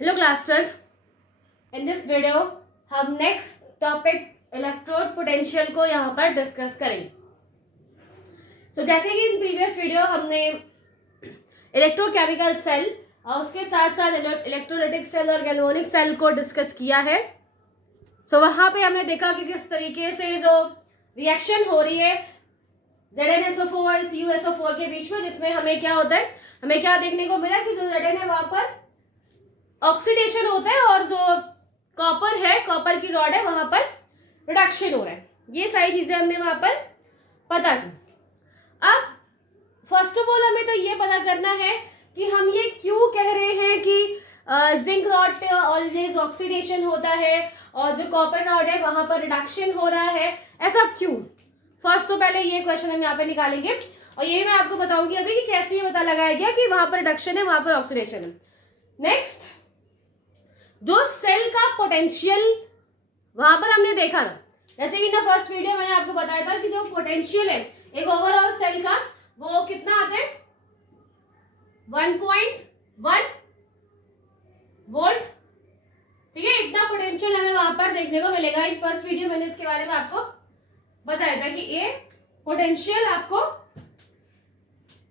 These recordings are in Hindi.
Hello class 12। In this video हम नेक्स्ट टॉपिक इलेक्ट्रोड पोटेंशियल को यहाँ पर डिस्कस करेंगे। जैसे कि इन प्रीवियस वीडियो हमने इलेक्ट्रोकेमिकल सेल और उसके साथ साथ इलेक्ट्रोलाइटिक सेल और गैल्वेनिक सेल को डिस्कस किया है। वहाँ पे हमने देखा कि किस तरीके से जो रिएक्शन हो रही है ZnSO4 और CuSO4 के बीच में, जिसमें हमें क्या होता है, हमें क्या देखने को मिला कि जो Zn है वहां पर ऑक्सीडेशन होता है और जो कॉपर है, कॉपर की रॉड है, वहां पर रिडक्शन हो रहा है। ये सारी चीजें हमने वहां पर पता की। अब फर्स्ट ऑफ ऑल हमें तो ये पता करना है कि हम ये क्यों कह रहे हैं कि जिंक रॉड पे ऑलवेज ऑक्सीडेशन होता है और जो कॉपर रॉड है वहां पर रिडक्शन हो रहा है, ऐसा क्यों। फर्स्ट तो पहले ये क्वेश्चन हम यहाँ पे निकालेंगे और ये मैं आपको बताऊंगी अभी कि कैसे ये पता लगाया गया कि वहां पर रिडक्शन है, वहां पर ऑक्सीडेशन है। नेक्स्ट, जो सेल का पोटेंशियल वहां पर हमने देखा ना, जैसे कि ना फर्स्ट वीडियो मैंने आपको बताया था कि जो पोटेंशियल है एक ओवरऑल सेल का वो कितना आता है 1.1 वोल्ट। ठीक है, इतना पोटेंशियल हमें वहां पर देखने को मिलेगा। इन फर्स्ट वीडियो मैंने इसके बारे में आपको बताया था कि ये पोटेंशियल आपको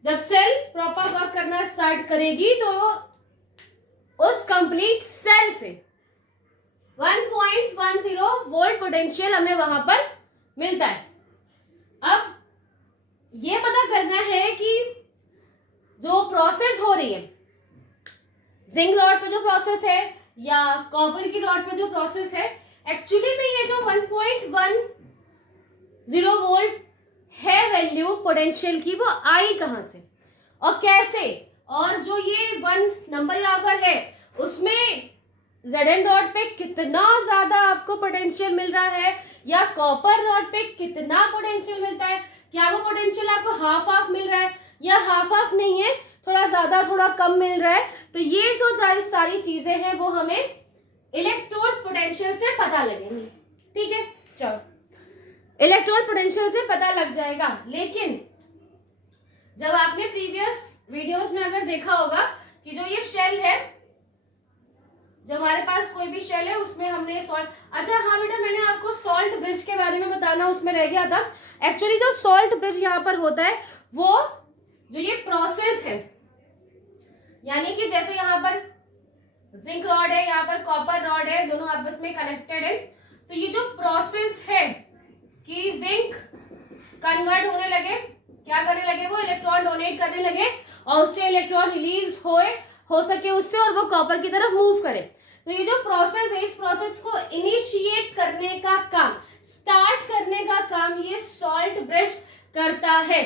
जब सेल प्रॉपर वर्क करना स्टार्ट करेगी तो उस कंप्लीट सेल से 1.10 वोल्ट पोटेंशियल हमें वहां पर मिलता है। अब ये पता करना है कि जो प्रोसेस हो रही है जिंक रॉड पे जो प्रोसेस है या कॉपर की रॉड पे जो प्रोसेस है, एक्चुअली में ये जो 1.10 वोल्ट है वैल्यू पोटेंशियल की, वो आई कहां से और कैसे, और जो ये 1 नंबर यहाँ पर है उसमें Zn रॉड पे कितना ज्यादा आपको पोटेंशियल मिल रहा है या कॉपर रॉड पे कितना पोटेंशियल मिलता है, क्या वो पोटेंशियल आपको हाफ हाफ मिल रहा है या हाफ हाफ नहीं है, थोड़ा ज्यादा थोड़ा कम मिल रहा है। तो ये जो सारी चीजें हैं वो हमें इलेक्ट्रोड पोटेंशियल से पता लगेंगी। ठीक है, चलो इलेक्ट्रोड पोटेंशियल से पता लग जाएगा। लेकिन जब आपने प्रीवियस वीडियोस में अगर देखा होगा कि जो ये शेल है, जो हमारे पास कोई भी शेल है उसमें हमने सॉल्ट, अच्छा हाँ बेटा मैंने आपको सॉल्ट ब्रिज के बारे में बताना उसमें रह गया था। एक्चुअली जो सॉल्ट ब्रिज यहाँ पर होता है वो जो ये प्रोसेस है, यानी कि जैसे यहाँ पर जिंक रॉड है, यहाँ पर कॉपर रॉड है, दोनों आपस में कनेक्टेड है। तो ये जो प्रोसेस है कि जिंक कन्वर्ट होने लगे, क्या करने लगे, वो इलेक्ट्रॉन डोनेट करने लगे और उससे इलेक्ट्रॉन रिलीज हो सके उससे और वो कॉपर की तरफ मूव करे। तो ये जो प्रोसेस है, इस प्रोसेस को इनिशिएट करने का काम, स्टार्ट करने का काम ये सॉल्ट ब्रिज करता है।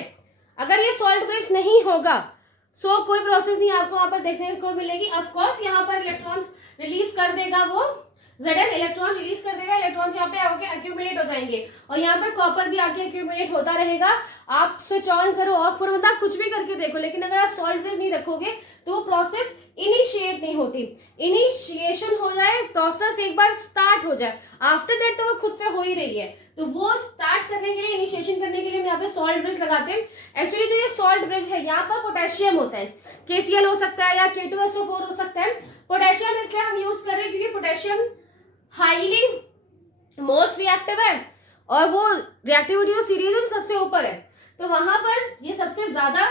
अगर ये सॉल्ट ब्रिज नहीं होगा सो कोई प्रोसेस नहीं आपको वहां पर देखने को मिलेगी। ऑफ कोर्स यहाँ पर इलेक्ट्रॉन्स रिलीज कर देगा, वो Zn इलेक्ट्रॉन रिलीज कर देगा, इलेक्ट्रॉन्स यहाँ पे आके एक्यूमुलेट हो जाएंगे और यहाँ पर कॉपर भी आके एक्यूमुलेट होता रहेगा। आप स्विच ऑन करो ऑफ करो, मतलब कुछ भी करके देखो, लेकिन अगर आप सॉल्ट ब्रिज नहीं रखोगे तो वो प्रोसेस इनिशिएट नहीं होती। इनिशिएशन हो जाए, प्रोसेस एक बार स्टार्ट हो जाए, आफ्टर दैट तो वो खुद से हो ही रही है। तो वो स्टार्ट करने के लिए, इनिशिएशन करने के लिए हम यहाँ पे सॉल्ट ब्रिज लगाते हैं। एक्चुअली जो ये सॉल्ट ब्रिज है यहाँ पर पोटेशियम होता है, KCl हो सकता है या K2SO4 हो सकता है। पोटेशियम इसलिए हम यूज कर रहे हैं क्योंकि पोटेशियम हाईली मोस्ट रिएक्टिव है और वो रिएक्टिविटी और सीरीज सबसे ऊपर है। तो वहां पर ये सबसे ज्यादा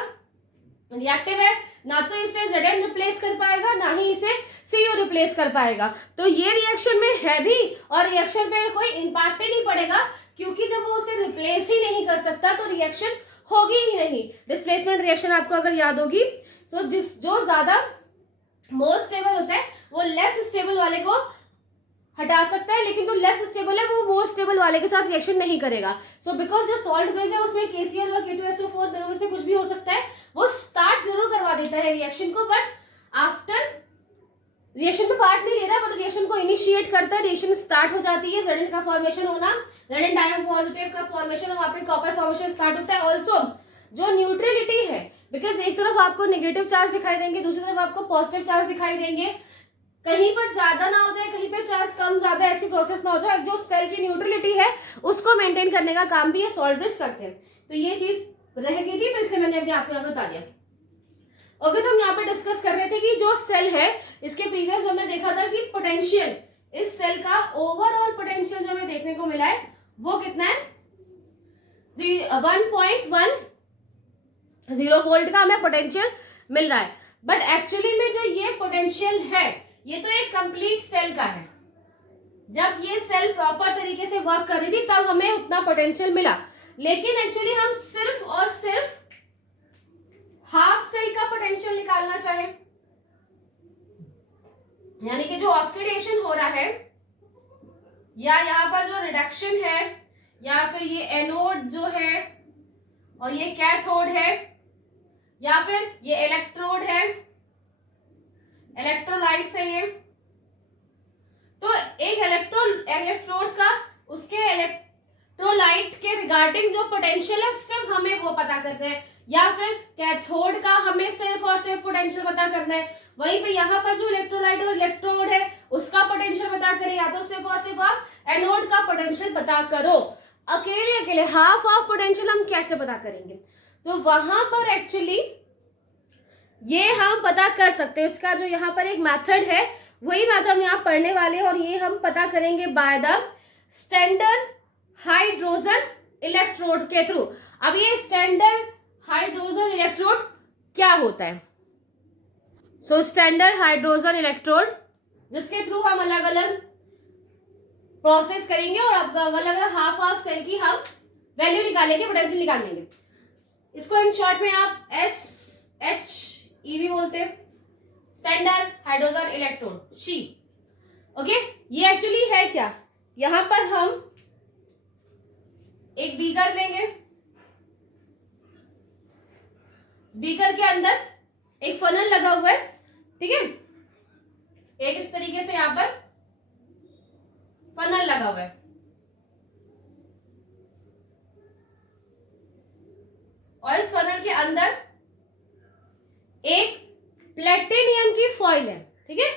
रिएक्टिव है, ना तो इसे Zn रिप्लेस कर पाएगा ना ही इसे Cu रिप्लेस कर पाएगा। तो ये रिएक्शन में है भी और रिएक्शन पे कोई इंपैक्ट ही नहीं पड़ेगा क्योंकि जब वो उसे रिप्लेस ही नहीं कर सकता तो रिएक्शन होगी ही नहीं। डिस्प्लेसमेंट रिएक्शन आपको अगर याद होगी तो जो ज्यादा मोस्ट स्टेबल होता है वो लेस स्टेबल वाले को हटा सकता है, लेकिन जो लेस स्टेबल है वो मोर स्टेबल वाले के साथ रिएक्शन नहीं करेगा। सो बिकॉज जो सॉल्ट ब्रिज है उसमें KCl और K2SO4 दोनों में से कुछ भी हो सकता है, वो स्टार्ट जरूर करवा देता है रिएक्शन को, बट आफ्टर रिएक्शन में पार्ट नहीं ले रहा, बट रिएक्शन को इनिशिएट करता है, रिएक्शन स्टार्ट हो जाती है, Zn का फॉर्मेशन होना, Zn डाई पॉजिटिव का फॉर्मेशन, वहां पे कॉपर फॉर्मेशन स्टार्ट होता है। ऑल्सो जो न्यूट्रलिटी है, बिकॉज एक तरफ आपको नेगेटिव चार्ज दिखाई देंगे, दूसरी तरफ आपको पॉजिटिव चार्ज दिखाई देंगे, कहीं पर ज्यादा ना हो जाए, कहीं पर चार्ज कम ज्यादा ऐसी प्रोसेस ना हो जाए, जो सेल की न्यूट्रलिटी है उसको मेंटेन करने का काम भी ये सॉल्ट ब्रिज करते हैं। तो ये चीज रह गई थी तो इसलिए मैंने अभी आपको यहाँ बता दिया। ओके, तो हम यहाँ पे डिस्कस कर रहे थे कि जो सेल है, इसके प्रीवियस हमने देखा था कि पोटेंशियल, इस सेल का ओवरऑल पोटेंशियल जो हमें देखने को मिला है वो कितना है, 1.10 वोल्ट का हमें पोटेंशियल मिल रहा है। बट एक्चुअली में जो ये पोटेंशियल है ये तो एक कंप्लीट सेल का है। जब ये सेल प्रॉपर तरीके से वर्क कर रही थी तब हमें उतना पोटेंशियल मिला, लेकिन एक्चुअली हम सिर्फ और सिर्फ हाफ सेल का पोटेंशियल निकालना चाहें, यानी कि जो ऑक्सीडेशन हो रहा है या यहाँ पर जो रिडक्शन है या फिर ये एनोड जो है और ये कैथोड है या फिर ये इलेक्ट्रोड है, इलेक्ट्रोलाइट्स है ये, तो एक इलेक्ट्रोड का उसके इलेक्ट्रोलाइट के रिगार्डिंग जो पोटेंशियल है सिर्फ हमें वो पता करना है, या फिर कैथोड का हमें सिर्फ और सिर्फ पोटेंशियल पता करना है। वहीं पे यहाँ पर जो इलेक्ट्रोलाइट और इलेक्ट्रोड है उसका पोटेंशियल पता करें, या तो सिर्फ और सिर्फ आप एनोड का पोटेंशियल पता करो। अकेले अकेले हाफ पोटेंशियल हम कैसे पता करेंगे? तो वहां पर एक्चुअली ये हम पता कर सकते हैं। इसका जो यहाँ पर एक मेथड है वही मेथड हम यहाँ पढ़ने वाले हैं, और ये हम पता करेंगे by the standard hydrogen electrode के थ्रू। अब ये स्टैंडर्ड हाइड्रोजन इलेक्ट्रोड क्या होता है? सो स्टैंडर्ड हाइड्रोजन इलेक्ट्रोड जिसके थ्रू हम अलग अलग प्रोसेस करेंगे और अब अलग अलग हाफ सेल की हम वैल्यू निकालेंगे, पोटेंशियल निकालेंगे। इसको इन शॉर्ट में आप SHE भी बोलते हैं, standard hydrogen electrode, she. Okay, ये एक्चुअली है क्या? यहां पर हम एक बीकर लेंगे, बीकर के अंदर एक फनल लगा हुआ है, ठीक है, एक इस तरीके से यहां पर फनल लगा हुआ है, और इस फनल के अंदर एक प्लेटिनियम की फॉइल है, ठीक है,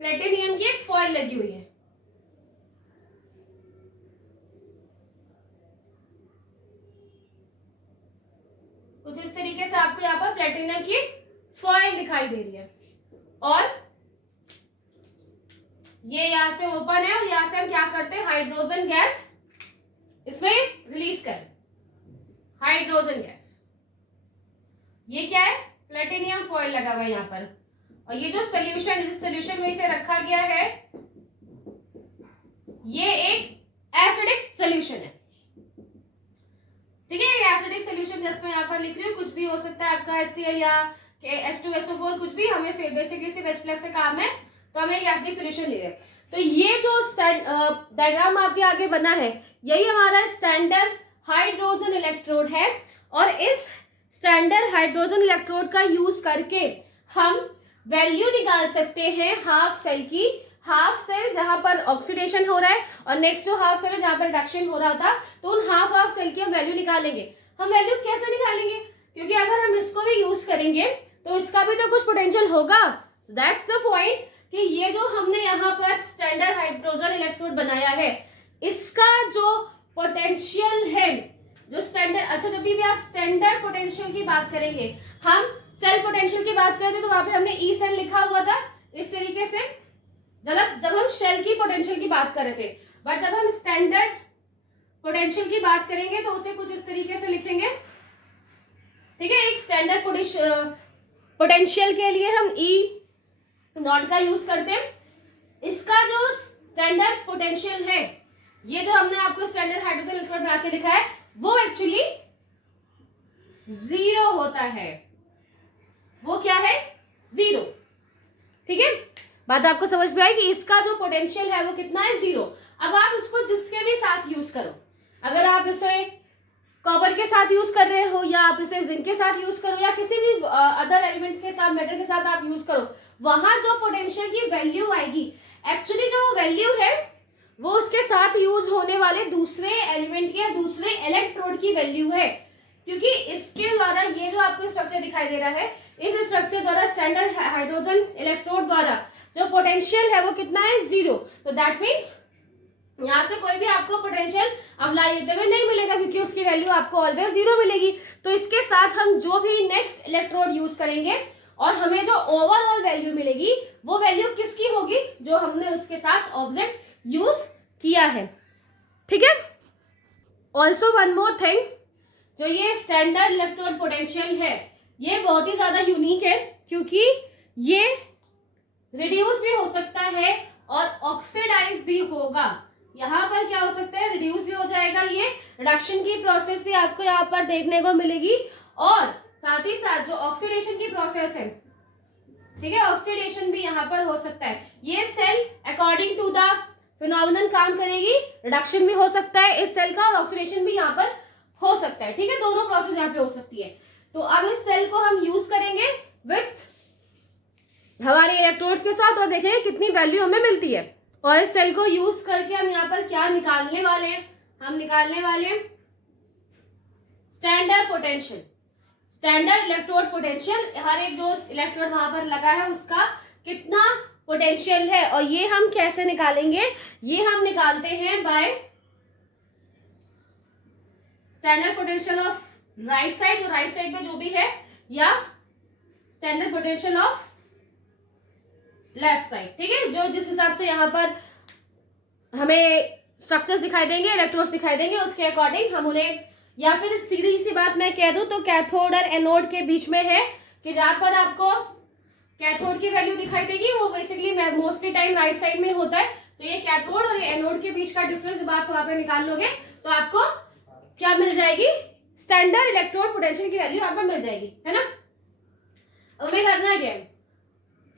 प्लेटिनियम की एक फॉइल लगी हुई है। कुछ इस तरीके से आपको यहाँ पर प्लेटिनियम की फॉइल दिखाई दे रही है, और ये यहां से ओपन है और यहां से हम क्या करते हैं, हाइड्रोजन गैस इसमें रिलीज करें, हाइड्रोजन गैस। ये क्या है? प्लेटिनियम फॉइल लगा हुआ है यहाँ पर, और ये जो सोल्यूशन, जिस सोल्यूशन में इसे रखा गया है ये एक एसिडिक सोल्यूशन है, ठीक है, ये एसिडिक सोल्यूशन जिसमें यहाँ पर लिख रही हूँ, कुछ भी हो सकता है आपका HCl या H2SO4, कुछ भी, हमें बेसिकली सिर्फ H+ से काम है तो हमें एसिडिक सोल्यूशन ले रहे हैं। तो ये जो डायग्राम आपके आगे बना है यही हमारा स्टैंडर्ड हाइड्रोजन इलेक्ट्रोड है, और इस स्टैंडर्ड हाइड्रोजन इलेक्ट्रोड का यूज करके हम वैल्यू निकाल सकते हैं हाफ सेल की। हाफ सेल जहां पर ऑक्सीडेशन हो रहा है और नेक्स्ट जो हाफ सेल है जहां पर रिडक्शन हो रहा था, तो उन हाफ सेल की हम वैल्यू निकालेंगे। हम वैल्यू कैसे निकालेंगे? क्योंकि अगर हम इसको भी यूज करेंगे तो इसका भी तो कुछ पोटेंशियल होगा। दैट्स द पॉइंट कि ये जो हमने यहाँ पर स्टैंडर्ड हाइड्रोजन इलेक्ट्रोड बनाया है इसका जो पोटेंशियल है, जो स्टैंडर्ड, अच्छा जब भी आप स्टैंडर्ड पोटेंशियल की बात करेंगे, हम सेल पोटेंशियल की बात करते तो वहां पे हमने ई सेल लिखा हुआ था इस तरीके से, जब हम शेल की पोटेंशियल की बात कर रहे थे। बट जब हम स्टैंडर्ड पोटेंशियल की बात करेंगे तो उसे कुछ इस तरीके से लिखेंगे, ठीक है। एक स्टैंडर्ड पोटेंशियल के लिए हम ई नॉट का यूज करते हैं। इसका जो स्टैंडर्ड पोटेंशियल है, ये जो हमने आपको स्टैंडर्ड हाइड्रोजन इलेक्ट्रोड बना के लिखा है, वो एक्चुअली 0 होता है। वो क्या है? 0, ठीक है। बात आपको समझ में आई कि इसका जो पोटेंशियल है वो कितना है? 0। अब आप इसको जिसके भी साथ यूज करो, अगर आप इसे कॉपर के साथ यूज कर रहे हो या आप इसे जिंक के साथ यूज करो या किसी भी अदर एलिमेंट्स के साथ, मेटल के साथ आप यूज करो, वहां जो पोटेंशियल की वैल्यू आएगी, एक्चुअली जो वैल्यू है वो उसके साथ यूज होने वाले दूसरे एलिमेंट की या दूसरे इलेक्ट्रोड की वैल्यू है। क्योंकि इसके द्वारा ये जो आपको स्ट्रक्चर दिखाई दे रहा है, इस स्ट्रक्चर द्वारा स्टैंडर्ड हाइड्रोजन इलेक्ट्रोड द्वारा जो पोटेंशियल है वो कितना है? 0। तो दैट मीन्स यहाँ से कोई भी आपको पोटेंशियल अप्लाई होते हुए नहीं मिलेगा, क्योंकि उसकी वैल्यू आपको ऑलवेज 0 मिलेगी। तो इसके साथ हम जो भी नेक्स्ट इलेक्ट्रोड यूज करेंगे और हमें जो ओवरऑल वैल्यू मिलेगी वो वैल्यू किसकी होगी, जो हमने उसके साथ ऑब्जेक्ट यूज किया है। ठीक है। ऑल्सो वन मोर थिंग, जो ये स्टैंडर्ड इलेक्ट्रोड पोटेंशियल है ये बहुत ही ज्यादा यूनिक है, क्योंकि ये रिड्यूस भी हो सकता है और ऑक्सीडाइज भी होगा। यहाँ पर क्या हो सकता है, रिड्यूस भी हो जाएगा, ये रिडक्शन की प्रोसेस भी आपको यहाँ पर देखने को मिलेगी, और साथ ही साथ जो ऑक्सीडेशन की प्रोसेस है, ठीक है, ऑक्सीडेशन भी यहाँ पर हो सकता है। ये cell according to the phenomenon काम करेगी, रिडक्शन भी हो सकता है इस सेल का और ऑक्सीडेशन भी यहाँ पर हो सकता है। ठीक है, दोनों प्रोसेस यहाँ पे हो सकती है। तो अब इस सेल को हम यूज करेंगे विथ हमारे इलेक्ट्रोड के साथ और देखेंगे कितनी वैल्यू हमें मिलती है। और इस सेल को यूज करके हम यहाँ पर क्या निकालने वाले हैं, हम निकालने वाले हैं standard potential, standard electrode potential. हर एक जो इलेक्ट्रोड वहां पर लगा है उसका कितना पोटेंशियल है, और ये हम कैसे निकालेंगे, ये हम निकालते हैं by standard potential of right side, जो राइट साइड पे जो भी है, या standard potential of left side. ठीक है, जो जिस हिसाब से यहाँ पर हमें स्ट्रक्चर्स दिखाई देंगे, इलेक्ट्रोड्स दिखाई देंगे, उसके अकॉर्डिंग हम उन्हें, या फिर सीधी सी बात मैं कह दूं तो कैथोड और एनोड के बीच में है कि जहां पर आपको कैथोड की वैल्यू दिखाई देगी वो basically mostly time right side में होता है। तो ये कैथोड और ये एनोड के बीच का डिफरेंस जब आप वहां पे निकाल लोगे तो आपको क्या मिल जाएगी, स्टैंडर्ड इलेक्ट्रोड पोटेंशियल की वैल्यू आपको मिल जाएगी, है ना। अब हमें करना क्या है,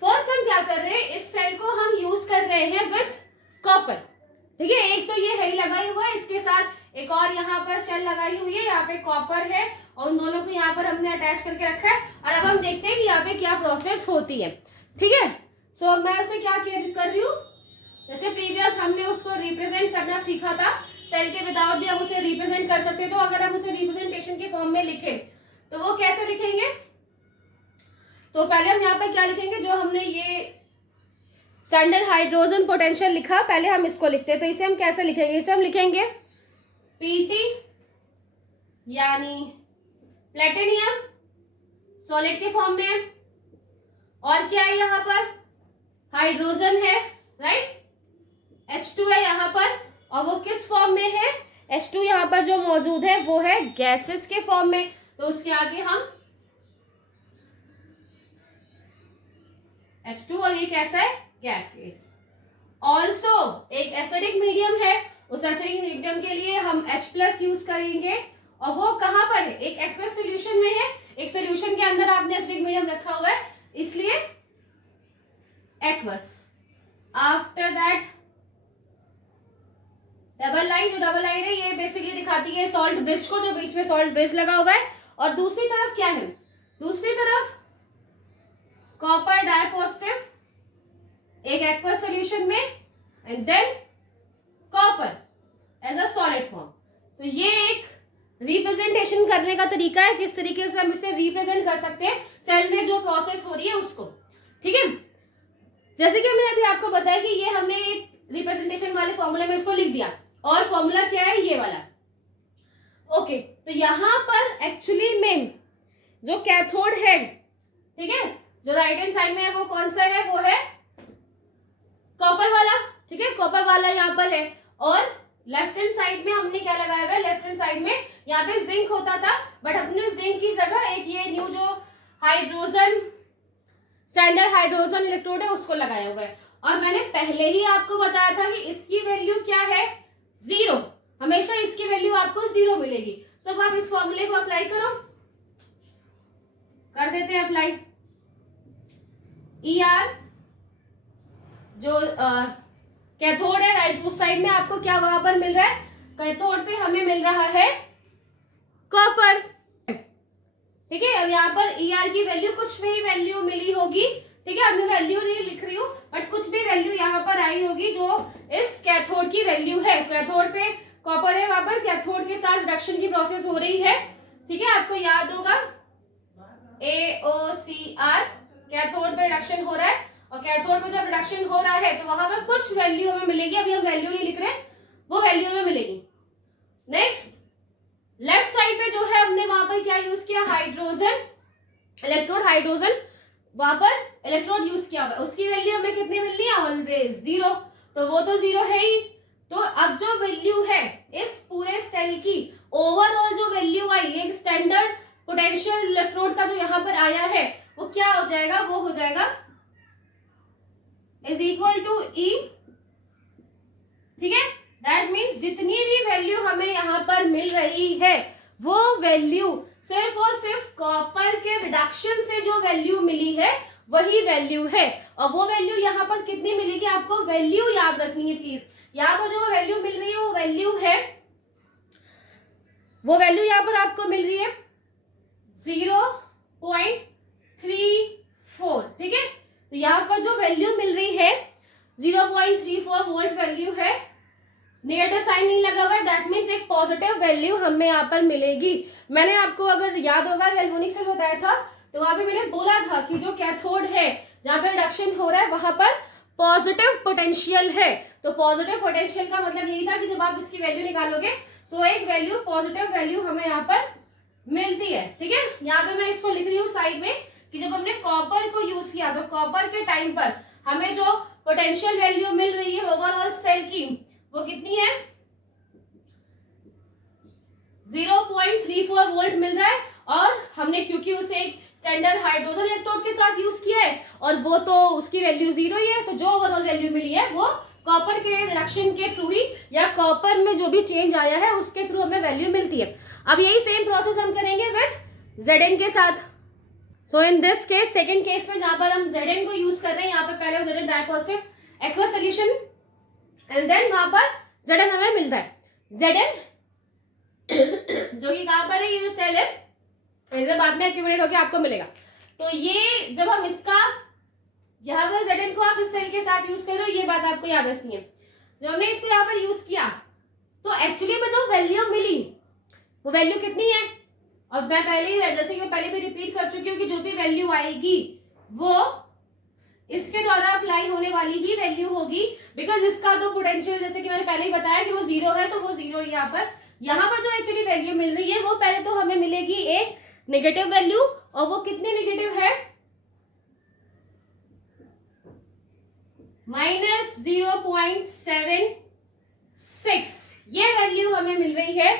फर्स्ट हम क्या कर रहे हैं, इस सेल को हम यूज कर रहे हैं विथ कॉपर। ठीक है, एक तो ये है लगाई हुआ है, इसके साथ एक और यहाँ पर शेल लगाई हुई है, यहाँ पे कॉपर है, और उन दोनों को यहाँ पर हमने अटैच करके रखा है। और अब हम देखते हैं कि यहाँ पे क्या प्रोसेस होती है। ठीक है, सो मैं उसे क्या कर रही हूँ, जैसे प्रीवियस हमने उसको रिप्रेजेंट करना सीखा था, सेल के विदाउट भी हम उसे रिप्रेजेंट कर सकते हैं। तो अगर हम उसे रिप्रेजेंटेशन के फॉर्म में लिखें तो वो कैसे लिखेंगे, तो पहले हम यहाँ पे क्या लिखेंगे, जो हमने ये स्टैंडर्ड हाइड्रोजन पोटेंशियल लिखा, पहले हम इसको लिखते हैं। तो इसे हम कैसे लिखेंगे, इसे हम लिखेंगे पीटी यानी प्लेटिनियम सॉलिड के फॉर्म में, और क्या है यहाँ पर, हाइड्रोजन है, राइट, H2 है यहाँ पर, और वो किस फॉर्म में है, H2 यहाँ पर जो मौजूद है वो है गैसेस के फॉर्म में। तो उसके आगे हम H2, और ये कैसा है, गैसेस। ऑल्सो एक एसिडिक मीडियम है, उस एसिडिक मीडियम के लिए हम H+ यूज करेंगे, और वो कहां पर है, एक एक्वस सोल्यूशन में है, एक सोल्यूशन के अंदर आपने एसिडिक मीडियम रखा हुआ है, इसलिए aqueous. After that double line, जो डबल लाइन है ये बेसिकली दिखाती है सॉल्ट ब्रिज को, जो बीच में सॉल्ट ब्रिज लगा हुआ है। और दूसरी तरफ क्या है, दूसरी तरफ कॉपर डाइपॉजिटिव एक एक्वस सॉल्यूशन में, and then copper as a solid form. तो ये एक रिप्रेजेंटेशन करने का तरीका है, किस तरीके से हम इसे रिप्रेजेंट कर सकते हैं सेल में जो प्रोसेस हो रही है उसको। ठीक है, जैसे कि हमने अभी आपको बताया कि ये हमने एक रिप्रेजेंटेशन वाले फॉर्मूले में इसको लिख दिया, और फॉर्मूला क्या है, ये वाला। ओके, तो यहां पर एक्चुअली में जो कैथोड है, ठीक है, जो राइट हैंड साइड में है वो कौन सा है, वो है कॉपर वाला। ठीक है, कॉपर वाला यहाँ पर है, और लेफ्ट हैंड साइड में हमने क्या लगाया हुआ है, लेफ्ट हैंड साइड में यहाँ पे जिंक होता था, बट अपने जिंक की जगह एक ये न्यू जो हाइड्रोजन स्टैंडर्ड हाइड्रोजन इलेक्ट्रोड है उसको लगाया हुआ है। और मैंने पहले ही आपको बताया था कि इसकी वैल्यू क्या है, 0, हमेशा इसकी वैल्यू आपको 0 मिलेगी। तो अब आप इस फॉर्मूले को अप्लाई करो, कर देते हैं अप्लाई। ER जो कैथोड है राइट उस साइड में आपको क्या वहां पर मिल रहा है, कैथोड पे हमें मिल रहा है कॉपर। ठीक है, अब यहाँ पर ER की वैल्यू कुछ भी वैल्यू मिली होगी, ठीक है, अभी वैल्यू नहीं लिख रही हूँ, बट कुछ भी वैल्यू यहाँ पर आई होगी जो इस कैथोड की वैल्यू है। कैथोड पे कॉपर है, वहां पर कैथोड के साथ रिडक्शन की प्रोसेस हो रही है। ठीक है, आपको याद होगा AOCR, कैथोड पे रिडक्शन हो रहा है, और कैथोड पे जब रिडक्शन हो रहा है तो वहां पर कुछ वैल्यू हमें मिलेगी। अभी हम वैल्यू नहीं लिख रहे, वो वैल्यू हमें मिलेगी। नेक्स्ट लेफ्ट साइड पे जो है हमने वहां पर क्या यूज किया, हाइड्रोजन इलेक्ट्रोड, हाइड्रोजन वहां पर इलेक्ट्रोड यूज किया हुआ, उसकी वैल्यू हमें कितनी मिलनी है, ऑलवेज 0, तो वो तो 0 है ही। तो अब जो वैल्यू है इस पूरे सेल की ओवरऑल जो वैल्यू आई, एक स्टैंडर्ड पोटेंशियल इलेक्ट्रोड का जो यहाँ पर आया है वो क्या हो जाएगा, वो हो जाएगा इज इक्वल टू ई, ठीक है। दैट मीन्स जितनी भी वैल्यू हमें यहाँ पर मिल रही है वो वैल्यू सिर्फ और सिर्फ कॉपर के रिडक्शन से जो वैल्यू मिली है वही वैल्यू है। और वो वैल्यू यहाँ पर कितनी मिलेगी, आपको वैल्यू याद रखनी है प्लीज। यहाँ पर जो वैल्यू मिल रही है वो वैल्यू है, वो वैल्यू यहाँ पर आपको मिल रही है 0.34, ठीक है। तो यहाँ पर जो वैल्यू मिल रही है 0.34 वोल्ट वैल्यू है, नेगेटिव साइन नहीं लगा हुआ है, दैट मीन्स एक पॉजिटिव वैल्यू हमें यहाँ पर मिलेगी। मैंने आपको अगर याद होगा गैल्वेनिक सेल बताया था तो वहां पे मैंने बोला था कि जो कैथोड है जहां पे रिडक्शन हो रहा है वहां पर पॉजिटिव पोटेंशियल है। तो पॉजिटिव पोटेंशियल का मतलब यही था कि जब आप इसकी वैल्यू निकालोगे सो एक वैल्यू पॉजिटिव वैल्यू हमें यहाँ पर मिलती है, ठीक है। यहाँ पे मैं इसको लिख रही हूँ साइड में कि जब हमने कॉपर को यूज किया तो कॉपर के टाइम पर हमें जो पोटेंशियल वैल्यू मिल रही है ओवरऑल सेल की वो कितनी है, 0.34 वोल्ट मिल रहा है। और हमने क्योंकि उसे एक स्टैंडर्ड हाइड्रोजन इलेक्ट्रोड के साथ यूज किया है और वो तो उसकी वैल्यू 0 ही है, तो जो ओवरऑल वैल्यू मिली है वो कॉपर के रिडक्शन के थ्रू ही या कॉपर में जो भी चेंज आया है उसके थ्रू हमें वैल्यू मिलती है। अब यही सेम प्रोसेस हम करेंगे विद Zn के साथ। So in this case second case में जहां पर हम Zn को यूज कर रहे हैं, यहाँ पर पहले Zn dipositive aqueous solution and then वहां पर Zn हमें मिलता है। Zn जो कि कहां पर है, ये सेल है, इसे बाद में एक्यूमुलेट होकर आपको मिलेगा। तो ये जब हम इसका यहाँ पर Zn को आप इस सेल के साथ यूज कर रहे हो, ये बात आपको याद रखनी है। जब हमने इसको यहाँ पर यूज किया तो एक्चुअली में जो वैल्यू मिली वो वैल्यू कितनी है, और मैं पहले ही जैसे कि मैं पहले भी रिपीट कर चुकी हूँ कि जो भी वैल्यू आएगी वो इसके द्वारा अप्लाई होने वाली ही वैल्यू होगी, बिकॉज इसका तो पोटेंशियल जैसे कि मैंने पहले ही बताया कि वो 0 है, तो वो 0 यहाँ पर जो एक्चुअली वैल्यू मिल रही है वो पहले तो हमें मिलेगी एक नेगेटिव वैल्यू, और वो कितनी नेगेटिव है, -0.76। ये वैल्यू हमें मिल रही है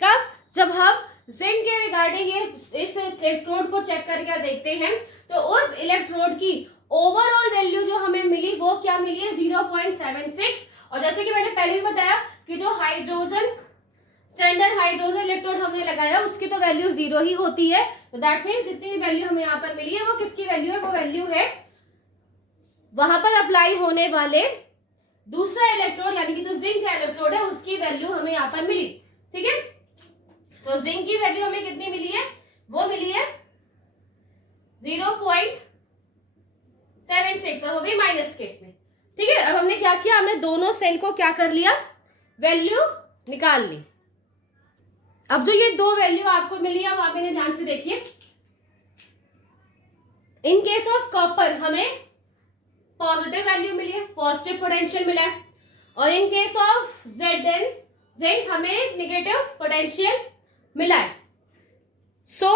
कब, जब हम जिंक के रिगार्डिंग इस इलेक्ट्रोड को चेक करके देखते हैं तो उस इलेक्ट्रोड की ओवरऑल वैल्यू जो हमें मिली वो क्या मिली है, 0.76। और जैसे कि मैंने पहले भी बताया कि जो हाइड्रोजन स्टैंडर्ड हाइड्रोजन इलेक्ट्रोड हमने लगाया उसकी तो वैल्यू 0 ही होती है, तो दैट मीन्स जितनी भी वैल्यू हमें यहाँ पर मिली है वो किसकी वैल्यू है, वो वैल्यू है वहां पर अप्लाई होने वाले दूसरा इलेक्ट्रोड यानी कि जो जिंक का इलेक्ट्रोड है उसकी वैल्यू हमें यहाँ पर मिली, ठीक है। सो जिंक की वैल्यू हमें कितनी मिली है, वो मिली है 0.76 और वो भी माइनस केस में, ठीक है। अब हमने क्या किया, हमने दोनों सेल को क्या कर लिया, वैल्यू निकाल ली। अब जो ये दो वैल्यू आपको मिली है आप इन्हें ध्यान से देखिए। इन केस ऑफ कॉपर हमें पॉजिटिव वैल्यू मिली है, पॉजिटिव पोटेंशियल मिला है, और in case of Zn zinc हमें नेगेटिव पोटेंशियल मिला है। सो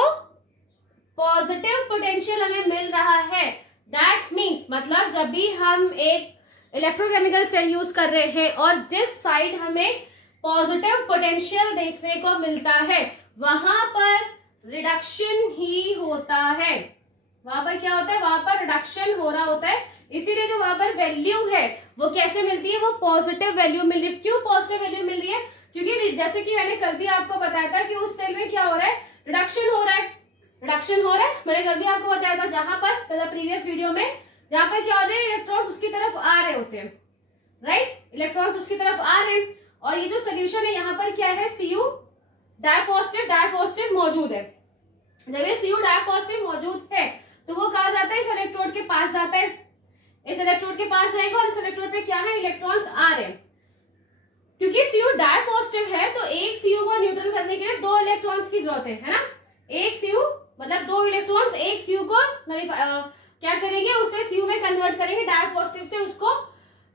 पॉजिटिव पोटेंशियल हमें मिल रहा है, दैट मीन्स मतलब जब भी हम एक इलेक्ट्रोकेमिकल सेल यूज कर रहे हैं और जिस साइड हमें पॉजिटिव पोटेंशियल देखने को मिलता है वहां पर रिडक्शन ही होता है, वहां पर क्या होता है, वहां पर रिडक्शन हो रहा होता है। इसीलिए जो वहां पर वैल्यू है वो कैसे मिलती है, वो पॉजिटिव वैल्यू मिल रही है। क्यों पॉजिटिव वैल्यू मिल रही है, क्योंकि जैसे कि मैंने कल भी आपको बताया था कि उस सेल में क्या हो रहा है, रिडक्शन हो रहा है, रिडक्शन हो रहा है। मैंने कल भी आपको बताया था जहां पर मतलब प्रीवियस वीडियो में, जहां पर क्या हो रहा है, इलेक्ट्रॉन्स उसकी तरफ आ रहे होते हैं, राइट, इलेक्ट्रॉन्स उसकी तरफ आ रहे हैं। और ये जो सोल्यूशन है यहाँ पर क्या है, Cu डायपॉजिटिव मौजूद है। जब ये Cu डायपॉजिटिव मौजूद है तो वो कहा जाता है इस इलेक्ट्रोड के पास जाता है, इस इलेक्ट्रोड के पास जाएगा और इस इलेक्ट्रोड पे क्या है, इलेक्ट्रॉन्स आ रहे हैं। क्योंकि Cu डायपॉजिटिव है तो एक Cu को न्यूट्रल करने के लिए दो इलेक्ट्रॉन्स की जरूरत है ना। एक Cu मतलब दो इलेक्ट्रॉन्स एक Cu को क्या करेंगे, उसे Cu में कन्वर्ट करेंगे, डायपॉजिटिव से उसको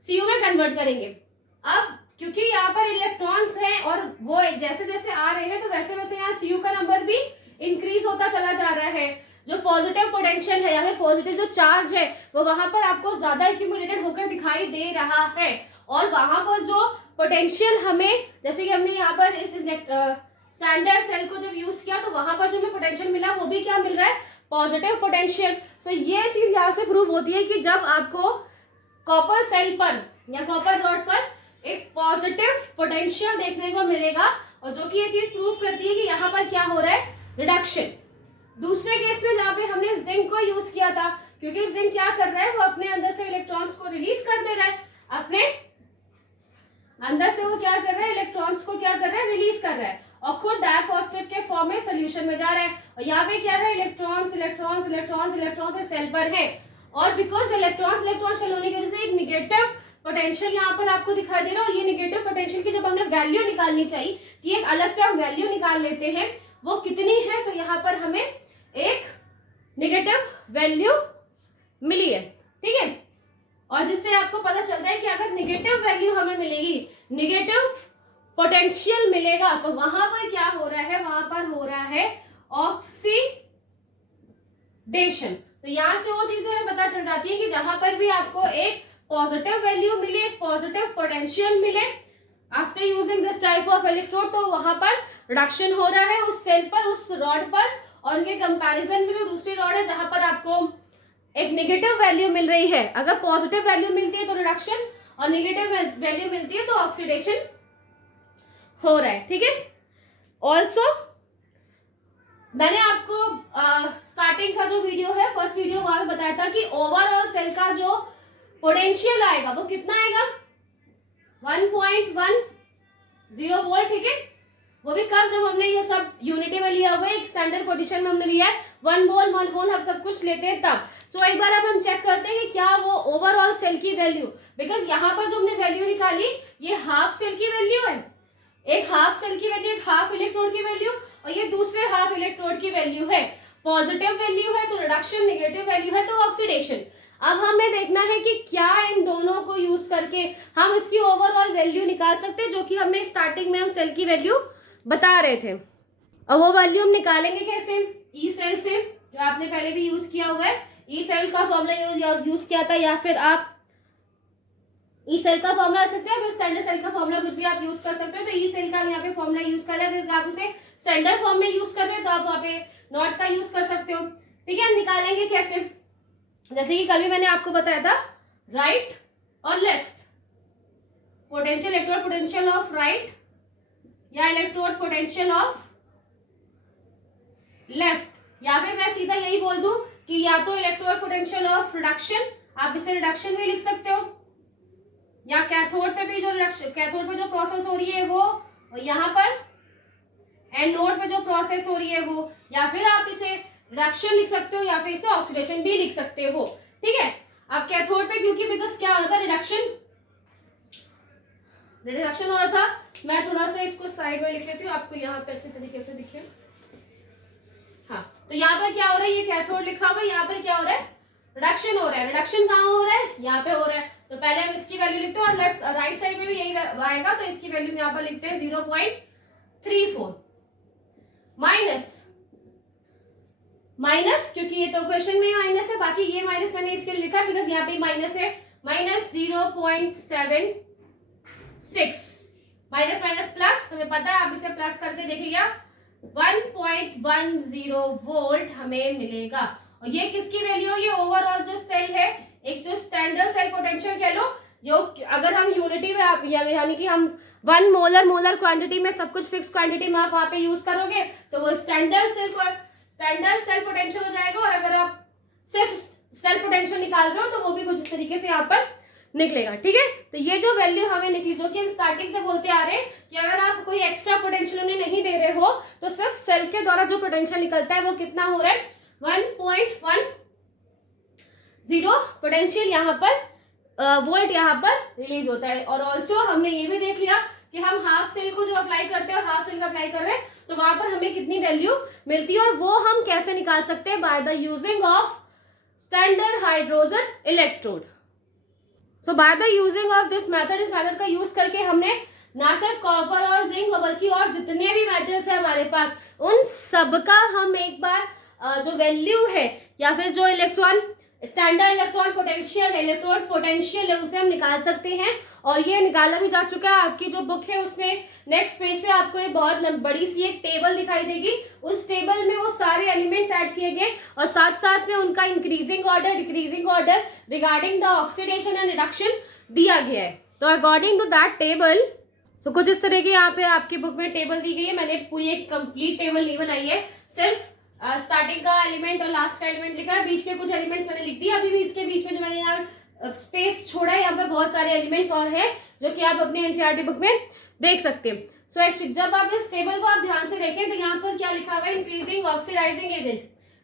Cu में कन्वर्ट करेंगे। अब क्योंकि यहाँ पर इलेक्ट्रॉन्स हैं और वो जैसे जैसे आ रहे हैं तो वैसे वैसे यहाँ Cu का नंबर भी इंक्रीज होता चला जा रहा है। जो पॉजिटिव पोटेंशियल है या फिर पॉजिटिव जो चार्ज है वो वहां पर आपको ज्यादा एक्यूमुलेटेड होकर दिखाई दे रहा है, और वहां पर जो पोटेंशियल हमें, जैसे कि हमने यहाँ पर इस स्टैंडर्ड सेल को जब यूज किया तो वहां पर जो हमें पोटेंशियल मिला वो भी क्या मिल रहा है, पॉजिटिव पोटेंशियल। सो ये चीज यहाँ से प्रूव होती है कि जब आपको कॉपर सेल पर या कॉपर रॉड पर एक पॉजिटिव पोटेंशियल देखने को मिलेगा, और जो कि ये चीज प्रूव करती है कि यहाँ पर क्या हो रहा है, रिडक्शन। दूसरे केस में जहाँ पे हमने जिंक को यूज किया था, क्योंकि जिंक क्या कर रहा है, वो अपने अंदर से इलेक्ट्रॉन्स को रिलीज कर दे रहा है, अपने अंदर से वो क्या कर रहा है, इलेक्ट्रॉन्स को क्या कर रहा है, रिलीज कर रहा है, और खुद डायपॉजिटिव के फॉर्म में सोल्यूशन में जा रहा है। और यहाँ पे क्या है, electrons electrons electrons electrons cell पर है, और बिकॉज इलेक्ट्रॉन्स इलेक्ट्रॉन शेल होने की वजह से एक निगेटिव पोटेंशियल यहाँ पर आपको दिखाई दे रहा है। और ये निगेटिव पोटेंशियल की जब हमने वैल्यू निकालनी चाहिए कि एक अलग से हम वैल्यू निकाल लेते हैं, वो कितनी है, तो यहाँ पर हमें एक नेगेटिव वैल्यू मिली है, ठीक है। और जिससे आपको पता चलता है कि अगर नेगेटिव वैल्यू हमें मिलेगी, नेगेटिव पोटेंशियल मिलेगा, तो वहां पर क्या हो रहा है, वहां पर हो रहा है ऑक्सीडेशन। तो यहां से वो चीजें हमें पता चल जाती है कि जहां पर भी आपको एक पॉजिटिव वैल्यू मिले, एक पॉजिटिव पोटेंशियल मिले after using this type of electrode, तो वहां पर रिडक्शन हो रहा है उस सेल पर, उस रॉड पर। और उनके कंपैरिजन में जो दूसरी रॉड है जहां पर आपको एक नेगेटिव वैल्यू मिल रही है, अगर पॉजिटिव वैल्यू मिलती है तो रिडक्शन, और नेगेटिव वैल्यू मिलती है तो ऑक्सीडेशन हो रहा है, ठीक है। ऑल्सो मैंने आपको स्टार्टिंग का जो वीडियो है, फर्स्ट वीडियो, वहां पे बताया था कि ओवरऑल सेल का जो पोटेंशियल आएगा वो कितना आएगा, 1.10 वोल्ट, ठीक है। वो भी कब, जब हमने ये सब यूनिटी में लिया हुआ है, एक स्टैंडर्ड पोजीशन में हमने लिया है, 1 मोल हम सब कुछ लेते हैं तब। सो एक बार अब हम चेक करते हैं कि क्या वो ओवरऑल सेल की वैल्यू, बिकॉज यहाँ पर जो हमने वैल्यू निकाली ये हाफ सेल की वैल्यू है, एक हाफ सेल की वैल्यू, एक हाफ इलेक्ट्रोड की वैल्यू, और ये दूसरे हाफ इलेक्ट्रोड की वैल्यू है। पॉजिटिव वैल्यू है तो रिडक्शन, नेगेटिव वैल्यू है तो ऑक्सीडेशन। अब हमें देखना है कि क्या इन दोनों को यूज करके हम इसकी ओवरऑल वैल्यू निकाल सकते हैं, जो कि हमें स्टार्टिंग में हम सेल की वैल्यू बता रहे थे। और वो वैल्यू हम निकालेंगे कैसे, ई सेल से, जो आपने पहले भी यूज किया हुआ है, ई सेल का फॉर्मूला यूज किया था, या फिर आप ई सेल का फॉर्मूला सकते हैं, फिर स्टैंडर्ड सेल का फॉर्मूला कुछ भी आप यूज कर सकते हो। तो ई सेल का हम यहाँ पे फॉर्मूला यूज कर रहे हैं, अगर आप उसे स्टैंडर्ड फॉर्म में यूज कर रहे हैं तो आप वहाँ पे नॉट का यूज कर सकते हो, ठीक है। हम निकालेंगे कैसे, जैसे कि कल भी मैंने आपको बताया था, राइट और left potential, electrode potential of right या इलेक्ट्रोड पोटेंशियल ऑफ लेफ्ट, या फिर मैं सीधा यही बोल दूं कि या तो इलेक्ट्रोड पोटेंशियल ऑफ रिडक्शन, आप इसे रिडक्शन भी लिख सकते हो, या कैथोड पे भी जो रिडक्शन, कैथोड पे जो प्रोसेस हो रही है वो यहाँ पर, एनोड पे जो प्रोसेस हो रही है वो, या फिर आप इसे रिडक्शन लिख सकते हो, या फिर इसे ऑक्सीडेशन भी लिख सकते हो, ठीक है। अब कैथोड पे क्योंकि बिकॉज क्या हो रहा था, रिडक्शन हो रहा था। मैं थोड़ा सा इसको साइड में लिख लेती हूँ, आपको यहाँ पे अच्छे तरीके से दिखे। हाँ, तो यहाँ पर क्या हो रहा है, ये कैथोड लिखा हुआ है, यहाँ पर क्या हो रहा है, रिडक्शन हो रहा है। रिडक्शन कहाँ हो रहा है, यहाँ पे हो रहा है। तो पहले हम इसकी वैल्यू लिखते हैं, और लेफ्ट राइट साइड में भी यही आएगा, तो इसकी वैल्यू यहाँ पर लिखते हैं 0.34 माइनस, क्योंकि ये तो क्वेश्चन में माइनस है, बाकी ये माइनस मैंने इसके लिए लिखा बिकॉज यहाँ पे माइनस है, -0.76, माइनस माइनस प्लस, हमें पता है, आप इसे प्लस करके देखिएगा, 1.10 वोल्ट हमें मिलेगा। और ये किसकी वैल्यू है, ये ओवरऑल जो सेल है, एक जो स्टैंडर्ड सेल पोटेंशियल कह लो, जो अगर हम यूनिटी में आप यानी कि हम 1 मोलर क्वांटिटी में सब कुछ फिक्स क्वांटिटी में आप वहां पे यूज करोगे तो वो स्टैंडर्ड सेल पोटेंशियल हो जाएगा। और अगर आप सिर्फ सेल पोटेंशियल निकाल रहे हो तो वो भी कुछ इस तरीके से यहाँ पर निकलेगा, ठीक है। तो ये जो वैल्यू हमें निकली, जो कि हम स्टार्टिंग से बोलते आ रहे हैं कि अगर आप कोई एक्स्ट्रा पोटेंशियल उन्हें नहीं दे रहे हो तो सिर्फ सेल के द्वारा जो पोटेंशियल निकलता है वो कितना हो रहा है, 1.10 पोटेंशियल यहाँ पर वोल्ट यहाँ पर रिलीज होता है। और ऑल्सो हमने ये भी देख लिया कि हम हाफ सेल को जो अप्लाई करते हैं और हाफ सेल का अप्लाई कर रहे हैं तो वहां पर हमें कितनी वैल्यू मिलती है, और वो हम कैसे निकाल सकते हैं, by the using of standard hydrogen electrode. So by the using of this method, इस मेथड का यूज करके हमने ना सिर्फ कॉपर और जिंक बल्कि और जितने भी मेटल्स है हमारे पास, उन सबका हम एक बार जो वैल्यू है या फिर जो इलेक्ट्रॉन स्टैंडर्ड इलेक्ट्रॉन पोटेंशियल है उसे हम निकाल सकते हैं। और ये निकाला भी जा चुका है। आपकी जो बुक है उसने नेक्स्ट पेज पे आपको एक बहुत बड़ी सी एक टेबल दिखाई देगी। उस टेबल में वो सारे एलिमेंट्स ऐड किए गए और साथ साथ में उनका increasing order decreasing order regarding the oxidation and reduction दिया गया है। तो अकॉर्डिंग टू दैट टेबल कुछ इस तरह की यहाँ पे आपकी बुक में टेबल दी गई है। मैंने पूरी एक कंप्लीट टेबल नहीं बनाई है, सिर्फ स्टार्टिंग का एलिमेंट और लास्ट का एलिमेंट लिखा है, बीच के कुछ एलिमेंट्स मैंने लिख दिए। अभी भी इसके बीच में जो मैंने यहाँ स्पेस छोड़ा है, यहाँ पे बहुत सारे एलिमेंट्स और हैं जो कि आप अपने एनसीईआरटी बुक में देख सकते हैं। सो एक्चुअली जब आप इस टेबल को आप ध्यान से देखें तो यहाँ पर क्या लिखा हुआ है, इंक्रीजिंग ऑक्सीडाइजिंग एजेंट।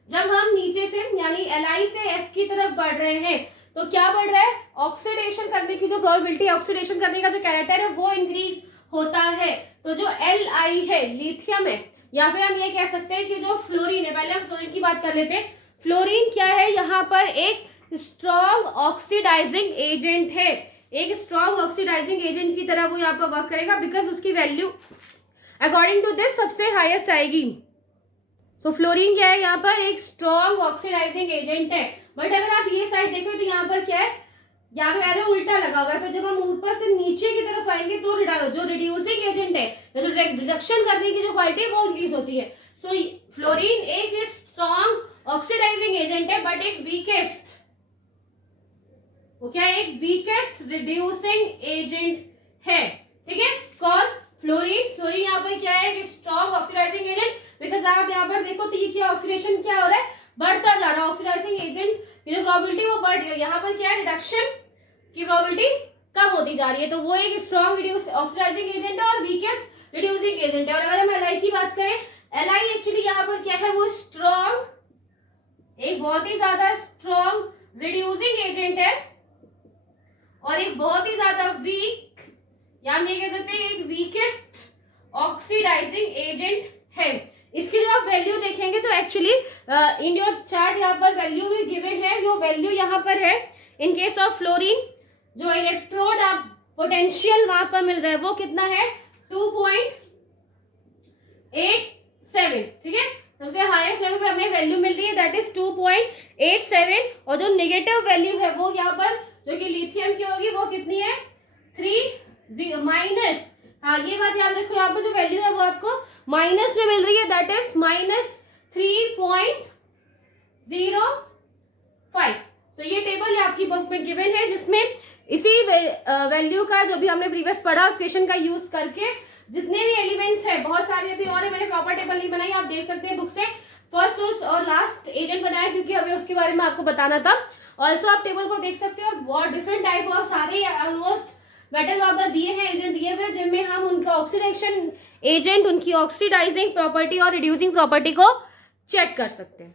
जब हम नीचे से यानी Li से F की तरफ बढ़ रहे हैं तो क्या बढ़ रहा है, ऑक्सीडेशन करने की जो प्रोबेबिलिटी, ऑक्सीडेशन करने का जो कैरेक्टर है वो इंक्रीज होता है। तो जो Li है लिथियम है, या फिर हम ये कह सकते हैं कि जो फ्लोरीन है, पहले हम फ्लोरीन की बात कर लेते हैं। फ्लोरीन क्या है, यहाँ पर एक स्ट्रॉन्ग ऑक्सीडाइजिंग एजेंट है, एक स्ट्रॉन्ग ऑक्सीडाइजिंग एजेंट की तरह वो यहाँ पर वर्क करेगा, बिकॉज उसकी वैल्यू अकॉर्डिंग टू दिस सबसे हाईएस्ट आएगी। सो फ्लोरीन क्या है, यहाँ पर एक स्ट्रॉन्ग ऑक्सीडाइजिंग एजेंट है। बट अगर आप ये साइड देखो तो यहाँ पर क्या है, यहाँ पे एरो उल्टा लगा हुआ है। तो जब हम ऊपर से नीचे की तरफ आएंगे तो जो रिड्यूसिंग एजेंट है, जो रिडक्शन करने की जो क्वालिटी है वो इंक्रीज होती है। सो फ्लोरीन एक स्ट्रॉन्ग ऑक्सीडाइजिंग एजेंट है बट एक वीकेस्ट, वो क्या है, एक वीकेस्ट रिड्यूसिंग एजेंट है। ठीक है, कौन, फ्लोरीन। फ्लोरीन यहाँ पर क्या है, एक स्ट्रॉन्ग ऑक्सीडाइजिंग एजेंट। बिकॉज आप यहाँ पर देखो तो ये क्या ऑक्सीडेशन क्या हो रहा है, बढ़ता जा रहा है। ऑक्सीडाइजिंग एजेंट की जो प्रोबेबिलिटी वो बढ़ रही है, यहाँ पर क्या है, रिडक्शन की प्रोबेबिलिटी कम होती जा रही है। तो वो एक स्ट्रॉन्ग रिड्यूस ऑक्सीडाइजिंग एजेंट है और वीकेस्ट रिड्यूसिंग एजेंट है। और अगर हम Li की बात करें, Li एक्चुअली यहाँ पर क्या है, वो स्ट्रॉन्ग, एक बहुत ही ज्यादा स्ट्रॉन्ग रिड्यूसिंग एजेंट है और एक बहुत ही ज्यादा वीक, या हम ये कह सकते हैं एक वीकेस्ट ऑक्सीडाइजिंग एजेंट है। इसकी जो आप वैल्यू देखेंगे तो एक्चुअली इन योर चार्ट यहाँ पर वैल्यू भी गिवन है। जो वैल्यू यहाँ पर है इन केस ऑफ फ्लोरीन, जो इलेक्ट्रोड आप पोटेंशियल वहां पर मिल रहा है वो कितना है, 2.87। ठीक है, सबसे हाईएस्ट लेवल पे हमें वैल्यू मिल रही है दैट इज 2.87। और जो नेगेटिव वैल्यू है वो यहाँ पर जो कि लिथियम की होगी वो कितनी है, 3 माइनस, हाँ ये बात याद रखो, यहाँ पर जो वैल्यू है वो आपको माइनस में मिल रही है दैट इज -3.05। तो ये टेबल आपकी बुक में गिवन है जिसमें इसी वैल्यू का जो भी हमने प्रीवियस पढ़ा क्वेश्चन का यूज करके जितने भी एलिमेंट्स है, बहुत सारे अभी और है, मैंने प्रॉपर टेबल नहीं बनाई, आप देख सकते हैं बुक से। फर्स्ट और लास्ट एजेंट बनाया क्योंकि हमें उसके बारे में आपको बताना था। ऑल्सो आप टेबल को देख सकते हो और बहुत डिफरेंट टाइप ऑफ सारे ऑलमोस्ट मेटल वहां पर दिए हैं, एजेंट दिए हुए, जिनमें हम उनका ऑक्सीडेशन एजेंट, उनकी ऑक्सीडाइजिंग प्रॉपर्टी और रिड्यूसिंग प्रॉपर्टी को चेक कर सकते हैं।